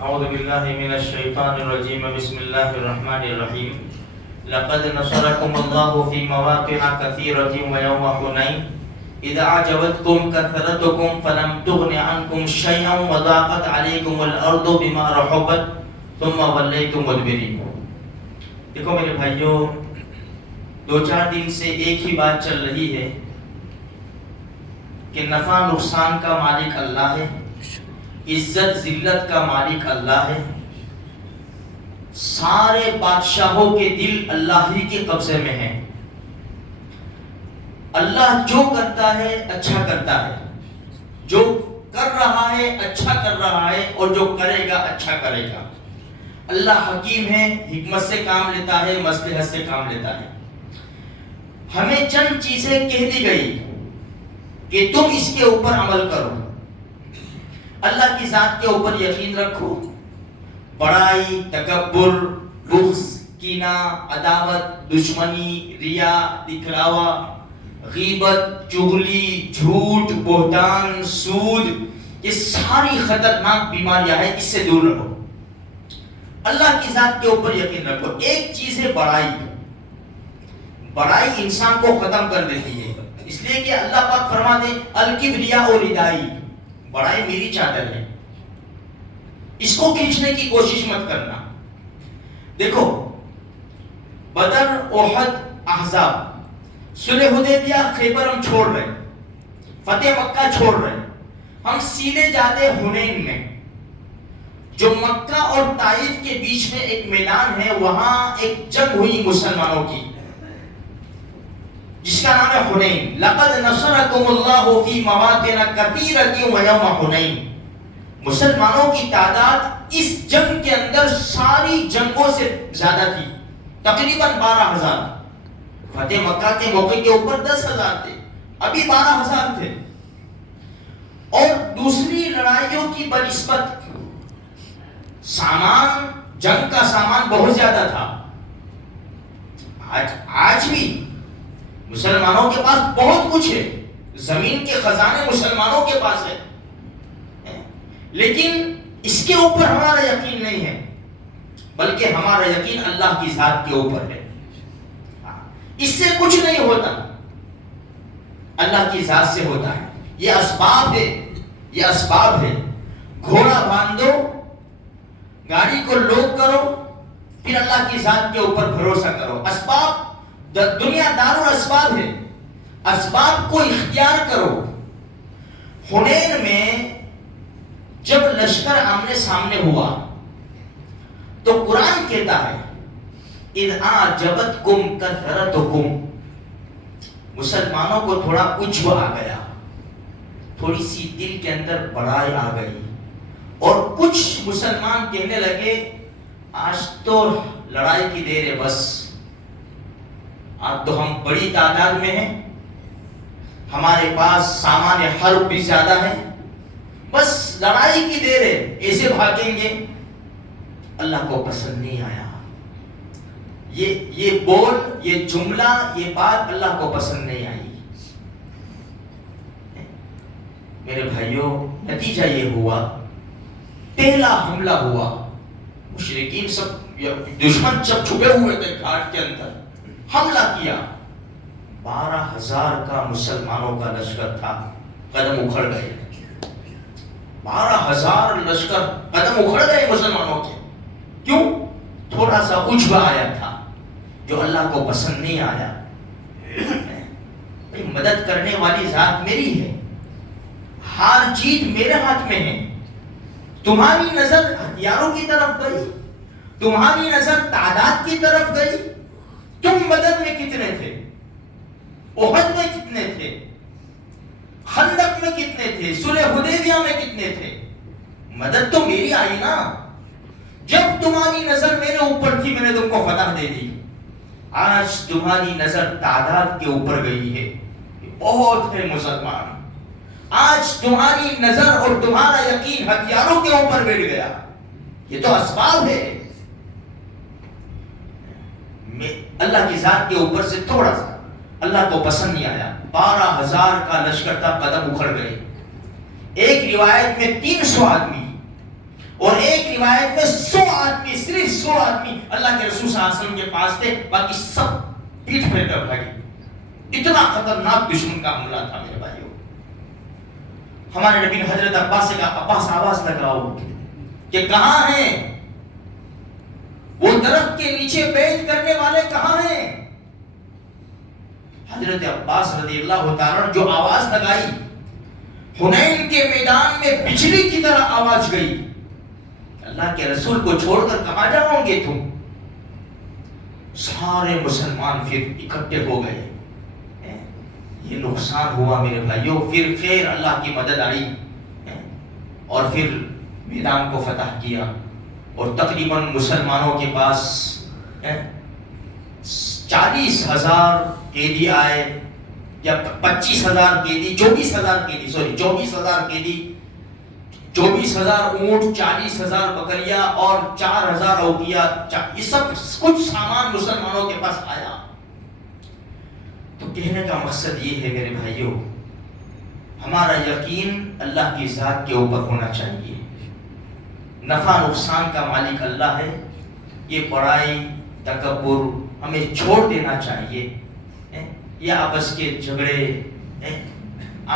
اعوذ باللہ من الشیطان الرجیم بسم اللہ الرحمن الرحیم لقد نصرکم اللہ فی مواقع کثیرۃ ویوم حنین اذ اعجبتکم کثرتکم فلم تغن عنکم شیئا وضاقت علیکم الارض بما رحبت ثم ولیتم مدبرین۔ دیکھو میرے بھائیوں، 2-4 دن سے ایک ہی بات چل رہی ہے کہ نفع نقصان کا مالک اللہ ہے، عزت ذلت کا مالک اللہ ہے، سارے بادشاہوں کے دل اللہ ہی کے قبضے میں ہیں، اللہ جو کرتا ہے اچھا کرتا ہے، جو کر رہا ہے اچھا کر رہا ہے اور جو کرے گا اچھا کرے گا۔ اللہ حکیم ہے، حکمت سے کام لیتا ہے، مصلحت سے کام لیتا ہے۔ ہمیں چند چیزیں کہہ دی گئی کہ تم اس کے اوپر عمل کرو، اللہ کی ذات کے اوپر یقین رکھو، بڑائی، تکبر، بغض، کینہ، عداوت، دشمنی، ریا، دکھلاوا، غیبت، چغلی، جھوٹ، بہتان، سود، یہ ساری خطرناک بیماریاں ہیں، اس سے دور رہو۔ اللہ کی ذات کے اوپر یقین رکھو۔ ایک چیز ہے بڑائی۔ بڑائی انسان کو ختم کر دیتی ہے، اس لیے کہ اللہ پاک فرماتے ہیں الکبریاء ردائی، بڑائی میری چادر ہے، اس کو کھینچنے کی کوشش مت کرنا۔ دیکھو بدر، احد، احزاب، صلح حدیبیہ، خیبر ہم چھوڑ رہے، فتح مکہ چھوڑ رہے، ہم سیدھے جاتے حنین میں، جو مکہ اور طائف کے بیچ میں ایک میدان ہے، وہاں ایک جنگ ہوئی مسلمانوں کی جس کا نام ہے حنین۔ لقد نصرکم اللہ فی مواطن کثیرۃ ویوم حنین۔ مسلمانوں کی تعداد اس جنگ کے اندر ساری جنگوں سے زیادہ تھی، تقریباً 12,000۔ فتح مکہ کے موقع کے اوپر 10,000 تھے، ابھی 12,000 تھے۔ اور دوسری لڑائیوں کی بنسبت سامان، جنگ کا سامان بہت زیادہ تھا۔ آج بھی مسلمانوں کے پاس بہت کچھ ہے، زمین کے خزانے مسلمانوں کے پاس ہے، لیکن اس کے اوپر ہمارا یقین نہیں ہے، بلکہ ہمارا یقین اللہ کی ذات کے اوپر ہے۔ اس سے کچھ نہیں ہوتا، اللہ کی ذات سے ہوتا ہے۔ یہ اسباب ہے، یہ اسباب ہے۔ گھوڑا باندھو، گاڑی کو لوک کرو، پھر اللہ کی ذات کے اوپر بھروسہ کرو۔ اسباب، دنیا دار الاسباب ہے، اسباب کو اختیار کرو۔ حنین میں جب لشکر آمنے سامنے ہوا تو قرآن کہتا ہے اذ اعجبتکم کثرتکم، مسلمانوں کو تھوڑا عجب آ گیا، تھوڑی سی دل کے اندر بڑائی آ گئی، اور کچھ مسلمان کہنے لگے آج تو لڑائی کی دیر ہے، بس اب تو ہم بڑی تعداد میں ہیں، ہمارے پاس سامان حرب بھی زیادہ ہے، بس لڑائی کی دیر ہے، ایسے بھاگیں گے۔ اللہ کو پسند نہیں آیا یہ بول، یہ جملہ، یہ بات اللہ کو پسند نہیں آئی۔ میرے بھائیوں، نتیجہ یہ ہوا، پہلا حملہ ہوا، مشرکین سب، دشمن سب چھپے ہوئے تھے گھاٹ کے اندر، حملہ کیا۔ 12,000 کا مسلمانوں کا لشکر تھا، قدم اکھڑ گئے۔ 12,000 لشکر قدم اکھڑ گئے مسلمانوں کے۔ کیوں؟ تھوڑا سا عجب آیا تھا جو اللہ کو پسند نہیں آیا۔ مدد کرنے والی ذات میری ہے، ہار جیت میرے ہاتھ میں ہے۔ تمہاری نظر ہتھیاروں کی طرف گئی، تمہاری نظر تعداد کی طرف گئی۔ تم بدر میں کتنے تھے؟ احد میں کتنے تھے؟ خندق میں کتنے تھے؟ صلح حدیبیہ میں کتنے تھے؟ مدد تو میری آئی نا، جب تمہاری نظر میرے اوپر تھی میں نے تم کو فتح دے دی۔ آج تمہاری نظر تعداد کے اوپر گئی ہے، بہت ہے مسلمان۔ آج تمہاری نظر اور تمہارا یقین ہتھیاروں کے اوپر بیٹھ گیا۔ یہ تو اسباب ہے، اللہ کی ذات کے اوپر سے تھوڑا سا اللہ کو پسند نہیں آیا۔ 12,000 کا لشکر تھا، قدم اکھڑ گئے۔ ایک روایت میں 300 آدمی اور ایک روایت میں 100 آدمی، صرف 100 آدمی اللہ کے رسول صلی اللہ علیہ وسلم کے پاس تھے، باقی سب پیٹھ پھیر کر بھاگے۔ اتنا خطرناک دشمن کا حملہ تھا میرے بھائیوں۔ ہمارے نبی نے حضرت عباس سے کہا، عباس آواز لگاؤ کہ کہاں ہیں وہ درخت کے نیچے بیعت کرنے والے، کہاں ہیں؟ حضرت عباس رضی اللہ تعالیٰ نے جو آواز لگائی، حنین کے میدان میں بجلی کی طرح آواز گئی، اللہ کے رسول کو چھوڑ کر کہاں جاؤ گے تم؟ سارے مسلمان پھر اکٹھے ہو گئے۔ یہ نقصان ہوا میرے بھائیوں۔ پھر خیر اللہ کی مدد آئی اور پھر میدان کو فتح کیا، اور تقریباً مسلمانوں کے پاس 40,000 قیدی آئے، یا 25,000 قیدی، 24,000 قیدی، 24,000 قیدی، 24,000 اونٹ، 40,000 بکریاں اور 4,000 اوقیہ، یہ سب کچھ سامان مسلمانوں کے پاس آیا۔ تو کہنے کا مقصد یہ ہے میرے بھائیوں، ہمارا یقین اللہ کی ذات کے اوپر ہونا چاہیے۔ نفع نقصان کا مالک اللہ ہے، یہ بڑائی تکبر ہمیں چھوڑ دینا چاہیے۔ یہ آپس کے جھگڑے،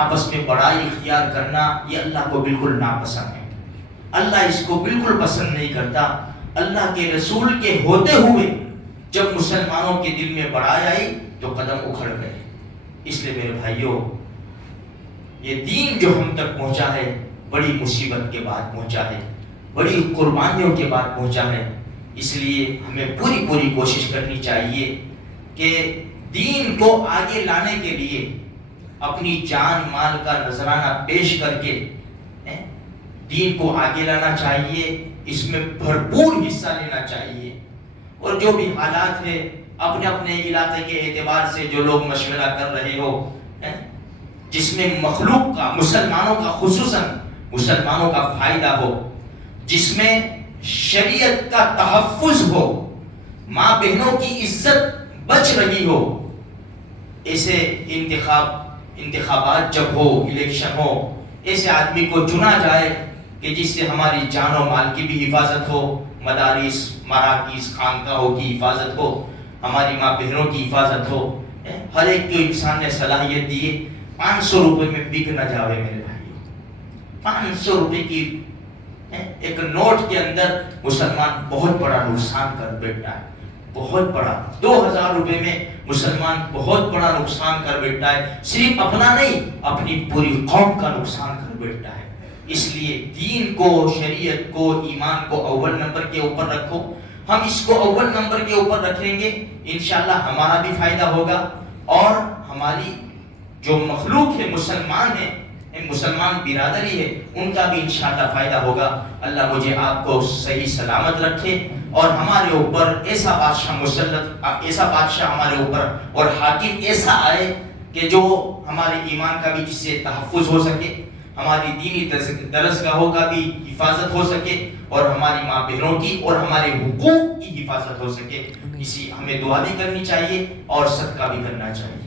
آپس میں بڑائی اختیار کرنا، یہ اللہ کو بالکل ناپسند ہے۔ اللہ اس کو بالکل پسند نہیں کرتا۔ اللہ کے رسول کے ہوتے ہوئے جب مسلمانوں کے دل میں بڑائی آئی تو قدم اکھڑ گئے۔ اس لیے میرے بھائیوں، یہ دین جو ہم تک پہنچا ہے بڑی مصیبت کے بعد پہنچا ہے، بڑی قربانیوں کے بعد پہنچا ہے۔ اس لیے ہمیں پوری کوشش کرنی چاہیے کہ دین کو آگے لانے کے لیے اپنی جان مال کا نذرانہ پیش کر کے دین کو آگے لانا چاہیے، اس میں بھرپور حصہ لینا چاہیے۔ اور جو بھی حالات ہے اپنے اپنے علاقے کے اعتبار سے جو لوگ مشورہ کر رہے ہو، جس میں مخلوق کا، مسلمانوں کا، خصوصاً مسلمانوں کا فائدہ ہو، جس میں شریعت کا تحفظ ہو، ماں بہنوں کی عزت بچ رہی ہو، ایسے انتخابات جب ہو، الیکشن ہو، ایسے آدمی کو چنا جائے کہ جس سے ہماری جان و مال کی بھی حفاظت ہو، مدارس، مراکز، خانقاہوں کی حفاظت ہو، ہماری ماں بہنوں کی حفاظت ہو۔ ہر ایک کو انسان نے صلاحیت دی ہے۔ 500 روپے میں بک نہ جاوے میرے بھائیوں۔ 500 روپے کی ایک نوٹ کے اندر مسلمان بہت بڑا نقصان کر بیٹھا ہے، بہت بڑا۔ 2,000 روپے میں مسلمان بہت بڑا نقصان کر بیٹھا ہے، صرف اپنا نہیں، اپنی پوری قوم کا نقصان کر بیٹھا ہے۔ اس لیے دین کو، شریعت کو، ایمان کو اول نمبر کے اوپر رکھو۔ ہم اس کو اول نمبر کے اوپر رکھیں گے، انشاءاللہ ہمارا بھی فائدہ ہوگا، اور ہماری جو مخلوق ہے، مسلمان ہیں، مسلمان برادری ہے، ان کا بھی انشاءاللہ فائدہ ہوگا۔ اللہ مجھے آپ کو صحیح سلامت رکھے، اور ہمارے اوپر ایسا بادشاہ مسلط، ایسا بادشاہ ہمارے اوپر اور حاکم ایسا آئے کہ جو ہمارے ایمان کا بھی جس سے تحفظ ہو سکے، ہماری دینی درسگاہوں کا بھی حفاظت ہو سکے، اور ہماری ماں بہنوں کی اور ہمارے حقوق کی حفاظت ہو سکے۔ اسی ہمیں دعا بھی کرنی چاہیے اور صدقہ بھی کرنا چاہیے۔